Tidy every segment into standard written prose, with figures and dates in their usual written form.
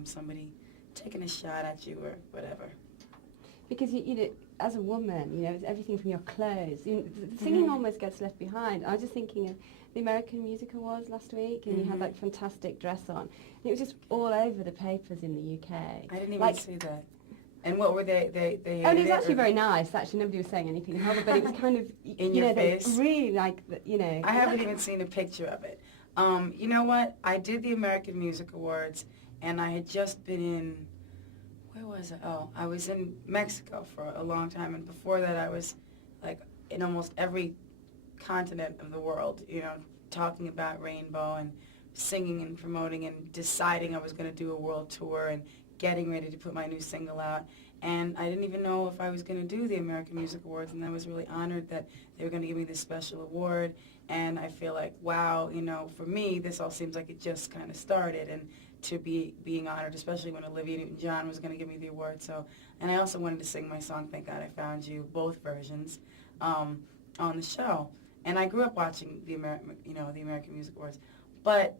from somebody taking a shot at you or whatever. Because you know, as a woman, you know, it's everything from your clothes. You know, the singing almost gets left behind. I was just thinking of the American Music Awards last week, and you had that fantastic dress on, and it was just all over the papers in the UK. I didn't even see that. And what were they Oh, it was actually very nice. Actually, nobody was saying anything horrible, but it was kind of in your face. Really like you know. I haven't even seen a picture of it. You know what? I did the American Music Awards, and I had just been in. Where was I? Oh, I was in Mexico for a long time, and before that, I was like in almost every continent of the world. You know, talking about Rainbow and singing and promoting and deciding I was going to do a world tour and getting ready to put my new single out. And I didn't even know if I was going to do the American Music Awards, and I was really honored that they were going to give me this special award. And I feel like, wow, you know, for me, this all seems like it just kind of started. And to be being honored, especially when Olivia Newton-John was going to give me the award. So, and I also wanted to sing my song, Thank God I Found You, both versions, on the show. And I grew up watching the American Music Awards. But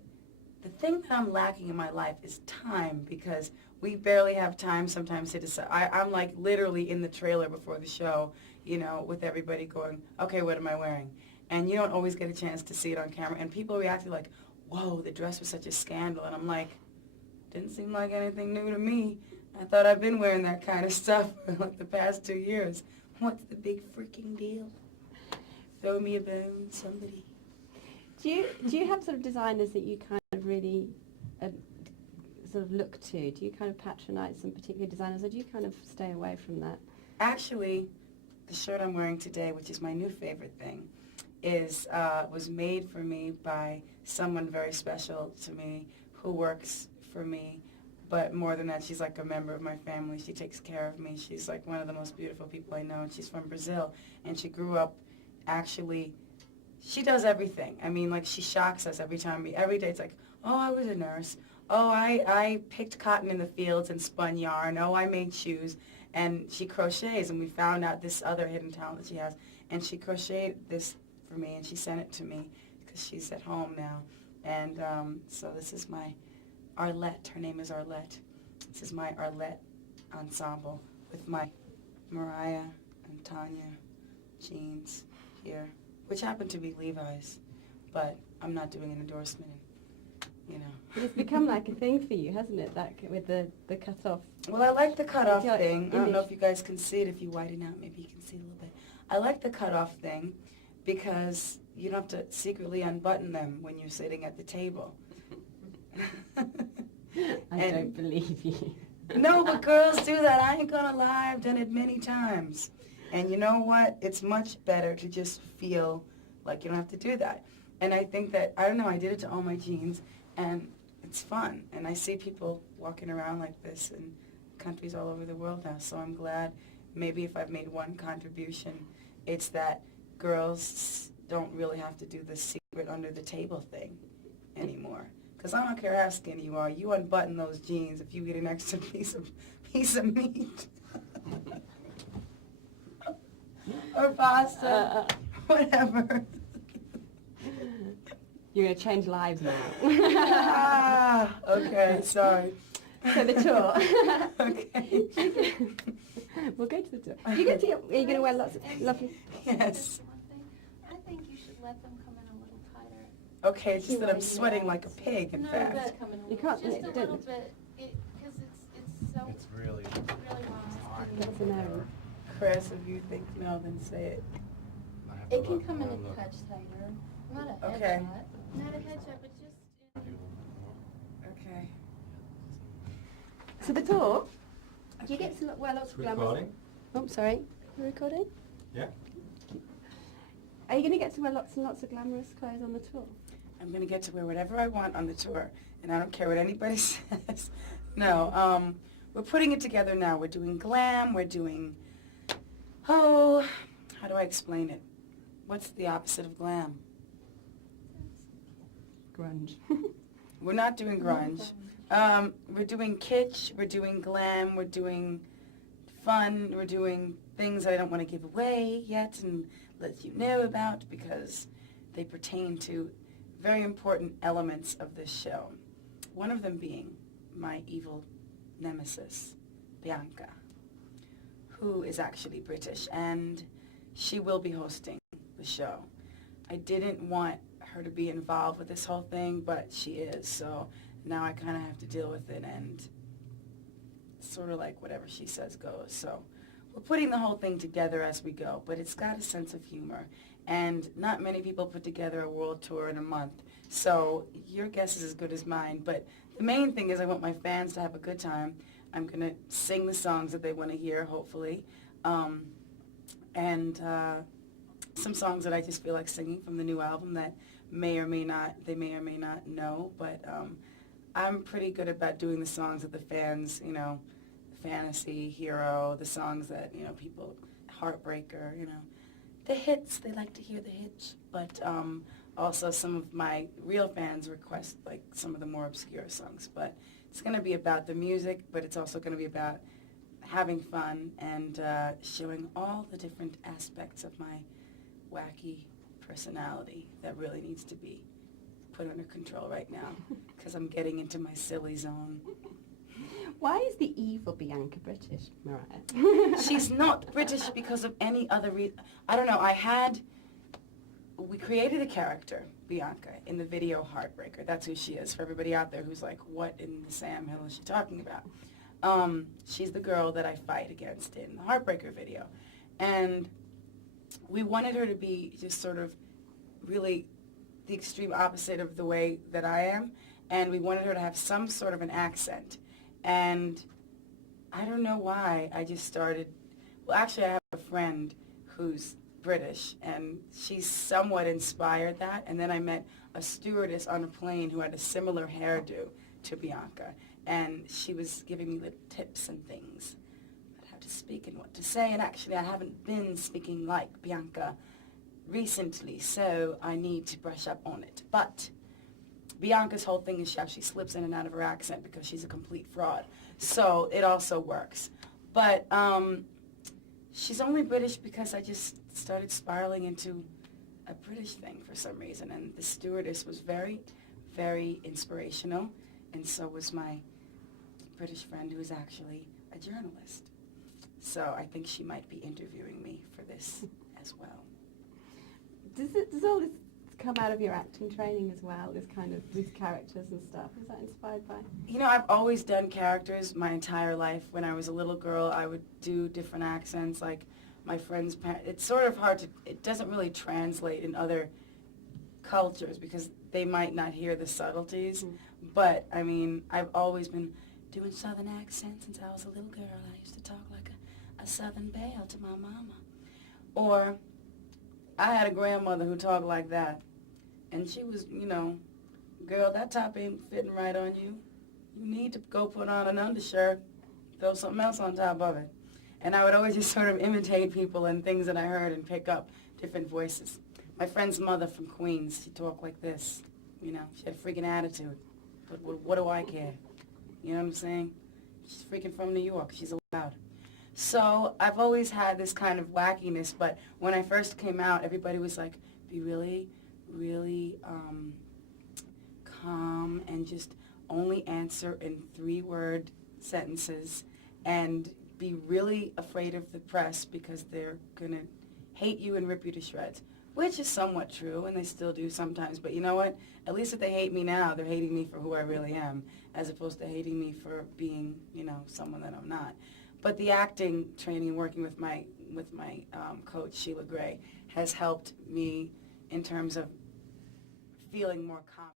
the thing that I'm lacking in my life is time, because we barely have time sometimes to decide. I'm like literally in the trailer before the show, you know, with everybody going, okay, what am I wearing? And you don't always get a chance to see it on camera. And people reacted like, whoa, the dress was such a scandal. And I'm like, didn't seem like anything new to me. I thought I've been wearing that kind of stuff for like the past 2 years. What's the big freaking deal? Throw me a bone, somebody. Do you have sort of designers that you kind of really sort of look to? Do you kind of patronize some particular designers, or do you kind of stay away from that? Actually, the shirt I'm wearing today, which is my new favorite thing, was made for me by someone very special to me who works for me. But more than that, she's like a member of my family. She takes care of me. She's like one of the most beautiful people I know, and she's from Brazil. And she grew up, actually, she does everything. I mean, like, she shocks us every day it's like, oh, I was a nurse. Oh, I picked cotton in the fields and spun yarn. Oh, I made shoes. And she crochets, and we found out this other hidden talent that she has. And she crocheted this for me, and she sent it to me because she's at home now. And so this is my Arlette. Her name is Arlette. This is my Arlette ensemble with my Mariah and Tanya jeans here, which happen to be Levi's, but I'm not doing an endorsement, you know. It's become like a thing for you, hasn't it, that with the cut-off? Well, I like the cut-off thing. I don't know if you guys can see it. If you widen out, maybe you can see a little bit. I like the cut-off thing because you don't have to secretly unbutton them when you're sitting at the table. I don't believe you. No, but girls do that. I ain't gonna lie. I've done it many times. And you know what? It's much better to just feel like you don't have to do that. And I think that, I don't know, I did it to all my jeans, and it's fun. And I see people walking around like this in countries all over the world now. So I'm glad maybe if I've made one contribution, it's that girls don't really have to do the secret under the table thing anymore. Because I don't care how skinny you are, you unbutton those jeans if you get an extra piece of meat. Or pasta, whatever. You're going to change lives now. Okay, sorry. So the tour. Okay. We'll go to the tour. Are you going to wear lots of lovely... Yes. I think you should let them come in a little tighter. Okay, it's just that I'm sweating like a pig, in fact. You can't... Just a little bit, because it's so... It's really hard. Get to know. Chris, if you think no, then say it. It can come in a touch tighter. Not a headshot. Okay. Not a headshot, but just... Okay. So the tour, do you get to wear lots of glamorous... Recording? Oh, sorry. You're recording? Yeah. Are you going to get to wear lots and lots of glamorous clothes on the tour? I'm going to get to wear whatever I want on the tour, and I don't care what anybody says. No, we're putting it together now. We're doing glam, we're doing, how do I explain it? What's the opposite of glam? Grunge. We're not doing grunge. We're doing kitsch, we're doing glam, we're doing fun, we're doing things I don't want to give away yet and let you know about because they pertain to very important elements of this show. One of them being my evil nemesis, Bianca, who is actually British, and she will be hosting the show. I didn't want her to be involved with this whole thing, but she is, so now I kind of have to deal with it, and sort of like whatever she says goes. So we're putting the whole thing together as we go, but it's got a sense of humor, and not many people put together a world tour in a month, so your guess is as good as mine. But the main thing is I want my fans to have a good time. I'm going to sing the songs that they want to hear, hopefully, and some songs that I just feel like singing from the new album that they may or may not know, but I'm pretty good about doing the songs that the fans, you know, Fantasy, Hero, the songs that, you know, people, Heartbreaker, you know, the hits, they like to hear the hits, but also some of my real fans request, like, some of the more obscure songs, but it's going to be about the music, but it's also going to be about having fun and showing all the different aspects of my wacky personality that really needs to be put under control right now because I'm getting into my silly zone. Why is the evil Bianca British, Mariah? She's not British because of any other reason. I don't know. We created a character, Bianca, in the video Heartbreaker. That's who she is for everybody out there who's like, what in the Sam Hill is she talking about? She's the girl that I fight against in the Heartbreaker video. And we wanted her to be just sort of really the extreme opposite of the way that I am. And we wanted her to have some sort of an accent. And I don't know why, I just started, well, actually I have a friend who's British, and she somewhat inspired that. And then I met a stewardess on a plane who had a similar hairdo to Bianca, and she was giving me little tips and things about how to speak and what to say. And actually, I haven't been speaking like Bianca recently, so I need to brush up on it. But Bianca's whole thing is how she slips in and out of her accent because she's a complete fraud. So it also works. But she's only British because I just started spiraling into a British thing for some reason. And the stewardess was very, very inspirational. And so was my British friend who is actually a journalist. So I think she might be interviewing me for this as well. Does all this come out of your acting training as well, this kind of, these characters and stuff? Is that inspired by? You know, I've always done characters my entire life. When I was a little girl, I would do different accents, like my friend's parents. It's sort of hard to, it doesn't really translate in other cultures because they might not hear the subtleties. Mm. But, I mean, I've always been doing Southern accents since I was a little girl. I used to talk like a Southern belle to my mama. Or I had a grandmother who talked like that. And she was, you know, girl, that top ain't fitting right on you. You need to go put on an undershirt, throw something else on top of it. And I would always just sort of imitate people and things that I heard and pick up different voices. My friend's mother from Queens, she talked like this. You know, she had a freaking attitude. But what do I care? You know what I'm saying? She's freaking from New York. She's allowed. So I've always had this kind of wackiness, but when I first came out, everybody was like, be really, really calm and just only answer in 3-word sentences and be really afraid of the press because they're going to hate you and rip you to shreds, which is somewhat true, and they still do sometimes. But you know what? At least if they hate me now, they're hating me for who I really am, as opposed to hating me for being, you know, someone that I'm not. But the acting training and working with my coach, Sheila Gray, has helped me in terms of feeling more confident.